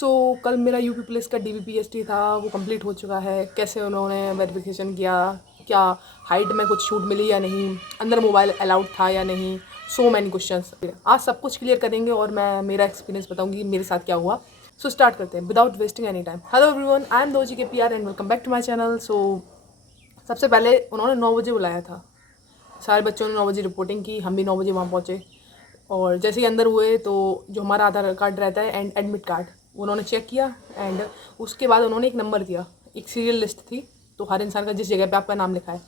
कल मेरा UP police का डीबीपीएसटी था, वो कंप्लीट हो चुका है। कैसे उन्होंने वेरिफिकेशन किया, क्या हाइट में कुछ छूट मिली या नहीं, अंदर मोबाइल अलाउड था या नहीं, सो मैनी क्वेश्चंस। आज सब कुछ क्लियर करेंगे और मैं मेरा एक्सपीरियंस बताऊंगी मेरे साथ क्या हुआ। स्टार्ट करते हैं without wasting any time. Hello everyone, I am दोजी K P R and welcome back to my channel. सबसे पहले उन्होंने 9 बजे बुलाया था। सारे बच्चों ने 9 बजे रिपोर्टिंग की, हम भी 9 बजे वहाँ पहुँचे। और जैसे ही अंदर हुए तो जो हमारा आधार कार्ड रहता है एंड एडमिट कार्ड, उन्होंने चेक किया। एंड उसके बाद उन्होंने एक नंबर दिया, एक सीरियल लिस्ट थी, तो हर इंसान का जिस जगह पे आपका नाम लिखा है।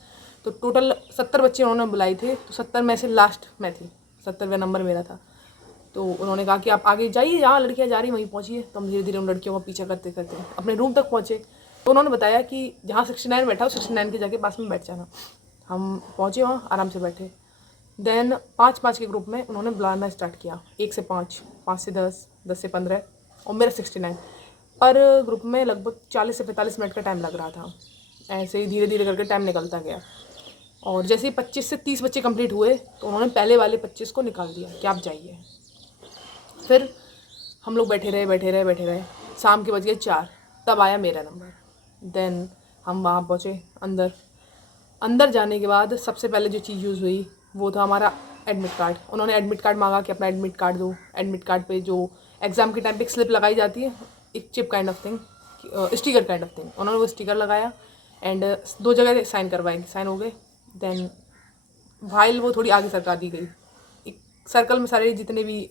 तो टोटल 70 बच्चे उन्होंने बुलाई थे, तो 70 में से लास्ट मैं थी, 70वां नंबर मेरा था। तो उन्होंने कहा कि आप आगे जाइए, जहाँ लड़कियाँ जा रही वहीं पहुँचिए। तो हम धीरे धीरे उन लड़कियों का पीछा करते करते अपने रूम तक पहुँचे। तो उन्होंने बताया कि जहाँ 69 बैठा हो 69 के जाके पास में बैठ जाना। हम पहुँचे, वहाँ आराम से बैठे। देन 5-5 के ग्रुप में उन्होंने बुलाना स्टार्ट किया, 1 से 5, 5 से 10, 10 से 15 और मेरा 69। पर ग्रुप में लगभग 40 से 45 मिनट का टाइम लग रहा था। ऐसे ही धीरे धीरे करके टाइम निकलता गया। और जैसे ही 25 से 30 बच्चे कंप्लीट हुए तो उन्होंने पहले वाले 25 को निकाल दिया कि आप जाइए। फिर हम लोग बैठे रहे। शाम के बज गए 4, तब आया मेरा नंबर। देन हम वहाँ पहुँचे। अंदर जाने के बाद सबसे पहले जो चीज़ यूज़ हुई वो था हमारा एडमिट कार्ड। उन्होंने एडमिट कार्ड मांगा कि अपना एडमिट कार्ड दो। एडमिट कार्ड पे जो एग्ज़ाम के टाइम पे एक स्लिप लगाई जाती है, एक chip kind of thing, sticker kind of thing, उन्होंने वो स्टिकर लगाया। एंड 2 जगह साइन करवाए, साइन हो गए। देन फाइल वो थोड़ी आगे सरका दी गई। एक सर्कल में सारे जितने भी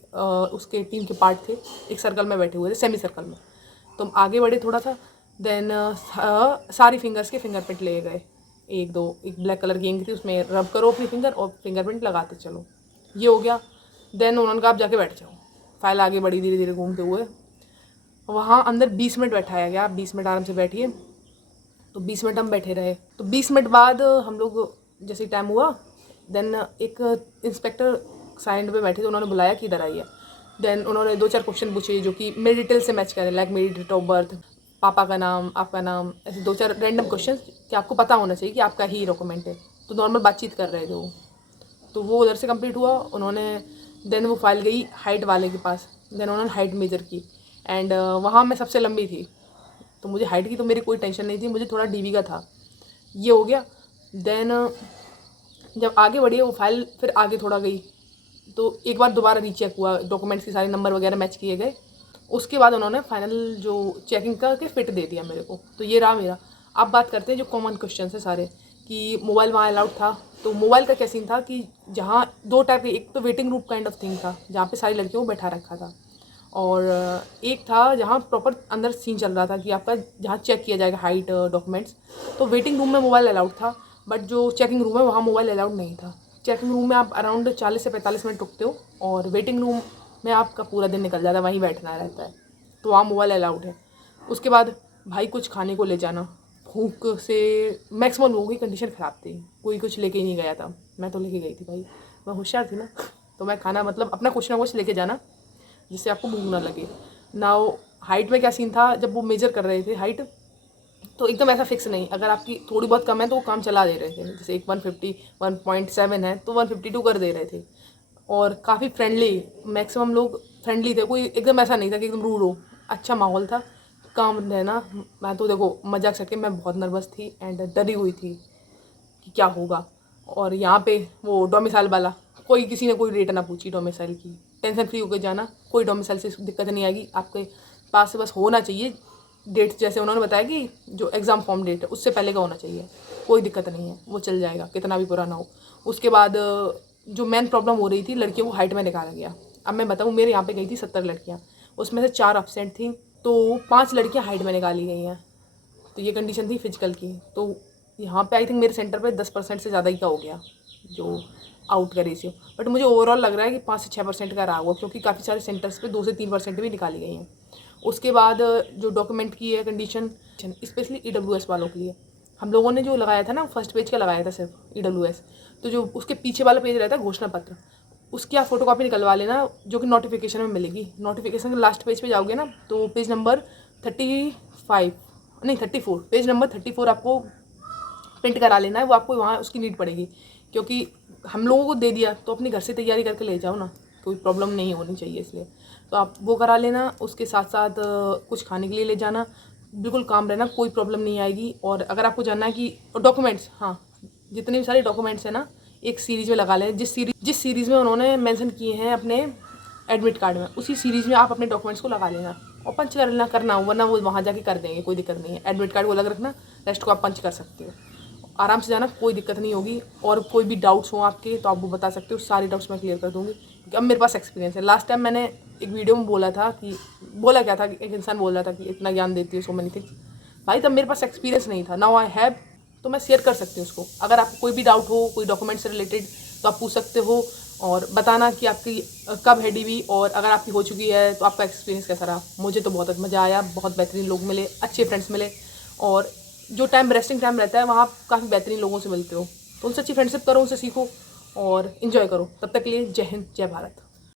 उसके टीम के पार्ट थे, एक सर्कल में बैठे हुए थे, सेमी सर्कल में। तो हम आगे बढ़े थोड़ा सा। देन सारी फिंगर्स के फिंगरप्रिंट ले गए। एक ब्लैक कलर की इंक थी, उसमें रब करो अपनी फिंगर और फिंगरप्रिंट लगाते चलो। ये हो गया। देन उन्होंने कहा आप जाके बैठ जाओ। फाइल आगे बढ़ी धीरे धीरे घूमते हुए। वहाँ अंदर 20 मिनट बैठाया गया, आप 20 मिनट आराम से बैठिए। तो 20 मिनट हम बैठे रहे। तो 20 मिनट बाद हम लोग जैसे टाइम हुआ, देन एक इंस्पेक्टर साइड पे बैठे थे, उन्होंने बुलाया कि इधर आइए। देन उन्होंने 2-4 क्वेश्चन पूछे जो कि मेरी डिटेल से मैच करें, लाइक मेरी डेट ऑफ बर्थ, पापा का नाम, आपका नाम, ऐसे 2-4 रैंडम क्वेश्चन कि आपको पता होना चाहिए कि आपका ही डॉक्यूमेंट है। तो नॉर्मल बातचीत कर रहे थे वो। तो वो उधर से कंप्लीट हुआ। उन्होंने देन वो फाइल गई हाइट वाले के पास। देन उन्होंने हाइट मेजर की। एंड वहाँ मैं सबसे लंबी थी, तो मुझे हाइट की तो मेरी कोई टेंशन नहीं थी, मुझे थोड़ा डीवी का था। ये हो गया। देन जब आगे बढ़ी वो फाइल फिर आगे थोड़ा गई, तो एक बार दोबारा रीचेक हुआ, डॉक्यूमेंट्स के सारे नंबर वगैरह मैच किए गए। उसके बाद उन्होंने फाइनल जो चेकिंग करके फिट दे दिया मेरे को। तो ये रहा मेरा। अब बात करते हैं जो कॉमन क्वेश्चन है सारे, कि मोबाइल वहाँ अलाउड था। तो मोबाइल का क्या सीन था कि जहाँ 2 टाइप के, एक तो waiting room kind of thing था जहाँ पे सारी लड़कियों को बैठा रखा था, और एक था जहाँ प्रॉपर अंदर सीन चल रहा था कि आपका जहाँ चेक किया जाएगा हाइट डॉक्यूमेंट्स। तो वेटिंग रूम में मोबाइल अलाउड था, बट जो चेकिंग रूम है वहाँ मोबाइल अलाउड नहीं था। चेकिंग रूम में आप अराउंड 40 से 45 मिनट रुकते हो, और वेटिंग रूम में आपका पूरा दिन निकल जाता है, वहीं बैठना रहता है। तो वहाँ मोबाइल अलाउड है। उसके बाद भाई कुछ खाने को ले जाना, भूख से मैक्सिमम लोगों की कंडीशन ख़राब थी, कोई कुछ लेके ही नहीं गया था। मैं तो लेके गई थी भाई, मैं होशियार थी ना। तो मैं खाना मतलब अपना कुछ ना कुछ लेके जाना जिससे आपको भूख ना लगे ना। हाइट में क्या सीन था, जब वो मेजर कर रहे थे हाइट, तो एकदम ऐसा फिक्स नहीं, अगर आपकी थोड़ी बहुत कम है तो वो काम चला दे रहे थे। जैसे एक 150 1.7 है तो 152 कर दे रहे थे। और काफ़ी फ्रेंडली, मैक्सिमम लोग फ्रेंडली थे, कोई एकदम ऐसा नहीं था कि एकदम रूड हो। अच्छा माहौल था, काम रहना। मैं तो देखो मजाक करके मैं बहुत नर्वस थी एंड डरी हुई थी कि क्या होगा। और यहाँ पे वो डोमिसाइल वाला, कोई किसी ने कोई रेट ना पूछी डोमिसाइल की, टेंशन फ्री होकर जाना, कोई डोमिसाइल से दिक्कत नहीं आएगी। आपके पास बस होना चाहिए डेट, जैसे उन्होंने बताया कि जो एग्ज़ाम फॉर्म डेट है उससे पहले का होना चाहिए, कोई दिक्कत नहीं है, वो चल जाएगा कितना भी पुराना हो। उसके बाद जो मेन प्रॉब्लम हो रही थी, लड़कियों को हाइट में निकाला गया। अब मैं बताऊँ, मेरे यहाँ पे गई थी 70 लड़कियाँ, उसमें से 4 अपसेंट थी, तो 5 लड़कियाँ हाइट में निकाली गई हैं। तो ये कंडीशन थी फिजिकल की। तो यहाँ पे आई थिंक मेरे सेंटर पे 10% से ज़्यादा ही का हो गया जो आउट का रेशियो। बट मुझे ओवरऑल लग रहा है कि 5 से 6% का रहा हुआ, क्योंकि काफ़ी सारे सेंटर्स पे 2 से 3% भी निकाली गई हैं। उसके बाद जो डॉक्यूमेंट की है कंडीशन, स्पेशली EWS वालों के लिए, हम लोगों ने जो लगाया था ना, फर्स्ट पेज का लगाया था सिर्फ EWS। तो जो उसके पीछे वाला पेज रहता है घोषणा पत्र, उसकी आप फोटो कॉपी निकलवा लेना, जो कि नोटिफिकेशन में मिलेगी। नोटिफिकेशन के लास्ट पेज पे जाओगे ना, तो पेज नंबर 35 नहीं 34, पेज नंबर 34 आपको प्रिंट करा लेना है। वो आपको वहाँ उसकी नीड पड़ेगी, क्योंकि हम लोगों को दे दिया तो अपने घर से तैयारी करके ले जाओ ना, कोई प्रॉब्लम नहीं होनी चाहिए इसलिए। तो आप वो करा लेना। उसके साथ साथ कुछ खाने के लिए ले जाना, बिल्कुल काम रहना, कोई प्रॉब्लम नहीं आएगी। और अगर आपको जानना है कि डॉक्यूमेंट्स, हाँ जितने भी सारे डॉक्यूमेंट्स हैं ना एक सीरीज़ में लगा लें। जिस सीरीज़ में उन्होंने मेंशन किए हैं अपने एडमिट कार्ड में, उसी सीरीज़ में आप अपने डॉक्यूमेंट्स को लगा लेना और पंच कर लेना, करना हो, वरना वो वहाँ जाके कर देंगे, कोई दिक्कत नहीं है। एडमिट कार्ड को अलग रखना, रेस्ट को आप पंच कर सकते हो। आराम से जाना, कोई दिक्कत नहीं होगी। और कोई भी डाउट्स हो आपके तो आप वो बता सकते हो, सारे डाउट्स मैं क्लियर कर दूँगी क्योंकि अब मेरे पास एक्सपीरियंस है। लास्ट टाइम मैंने एक वीडियो में बोला क्या था कि एक इंसान बोल रहा था कि इतना ज्ञान देती है, सो मैनी थिंग्स। भाई तब मेरे पास एक्सपीरियंस नहीं था, नाउ आई हैव, तो मैं शेयर कर सकती हूँ उसको। अगर आपको कोई भी डाउट हो कोई डॉक्यूमेंट से रिलेटेड तो आप पूछ सकते हो और बताना कि आपकी कब है डीवी, और अगर आपकी हो चुकी है तो आपका एक्सपीरियंस कैसा रहा। मुझे तो बहुत मज़ा आया, बहुत बेहतरीन लोग मिले, अच्छे फ्रेंड्स मिले। और जो टाइम रेस्टिंग टाइम रहता है वहाँ आप काफ़ी बेहतरीन लोगों से मिलते हो, तो उनसे अच्छी फ्रेंडशिप करो, उनसे सीखो और इन्जॉय करो। तब तक के लिए जय हिंद, जय भारत।